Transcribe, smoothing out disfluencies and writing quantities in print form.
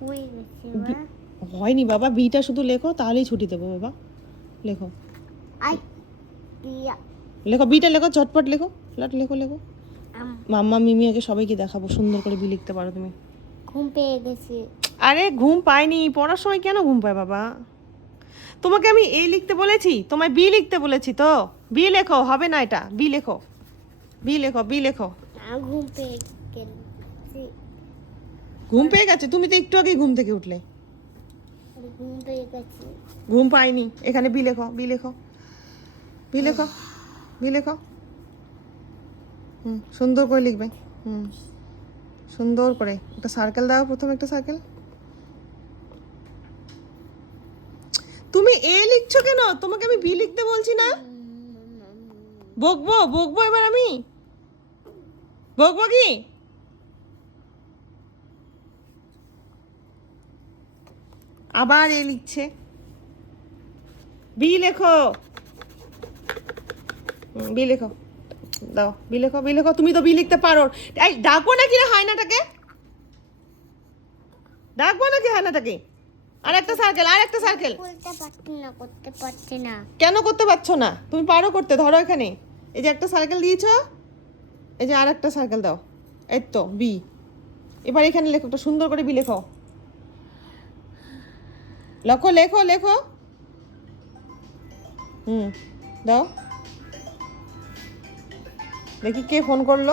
হয়ে গেছে হয়নি বাবা, বিটা শুধু লেখো তাহলেই ছুটি দেবো বাবা। লেখো আই দিয়া লেখো, বিটা লেখো, ঝটপট লেখো, লেখো লেখো। আম মাম্মা মিমি আগে সবাইকে দেখাবো সুন্দর করে বি লিখতে পারো তুমি। ঘুম পেয়ে গেছে। আরে ঘুম পাইনি, পড়ার সময় কেন ঘুম পায় বাবা? তোমাকে আমি এ লিখতে বলেছি, তোমায় বি লিখতে বলেছি তো। বি লেখো, হবে না এটা, বি লেখো, বি লেখো, বি লেখো। ঘুম পেয়ে গেছে। ঘুম পেয়ে গেছে? তুমি তো একটু আগেই ঘুম থেকে উঠলে। ঘুম পেয়ে গেছে। ঘুম পাইনি, এখানে বি লেখো, বি লেখো, বি লেখো, বি লেখো। সুন্দর করে লিখবে। সুন্দর করে একটা সার্কেল দাও, প্রথমে একটা সার্কেল। তুমি এ লিখছো কেন? তোমাকে আমি বি লিখতে বলছি না? বকবো বকবো এবার আমি, বকবো কি? আবার এ লিখছে। বি লেখো, বি লেখো, দাও বি লেখো, বি লেখো। তুমি তো বি লিখতে পারো। এই ডাকবো নাকি রে হায়নাটাকে? ডাকবো নাকি হায়নাটাকে? আর একটা সার্কেল, আর একটা সার্কেল। করতে পারছি না, করতে পারছি না। কেন করতে পারছো না? তুমি পারো করতে, ধরো এখানে। এই যে একটা সার্কেল দিয়েছো, এই যে আর একটা সার্কেল দাও। এই তো বি। এবার এখানে লেখো, একটা সুন্দর করে বি লেখো। লেখো লেখো লেখো। দাও। দেখি কে ফোন করলো।